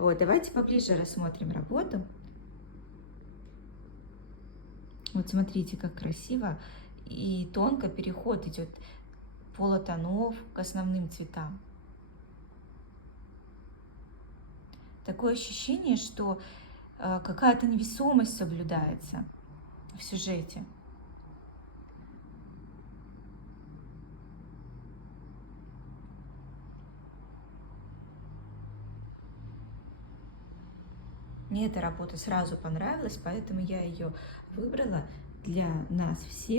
Вот, давайте поближе рассмотрим работу. Вот смотрите, как красиво и тонко переход идет полутонов к основным цветам. Такое ощущение, что какая-то невесомость соблюдается в сюжете. Мне эта работа сразу понравилась, поэтому я ее выбрала для нас всех.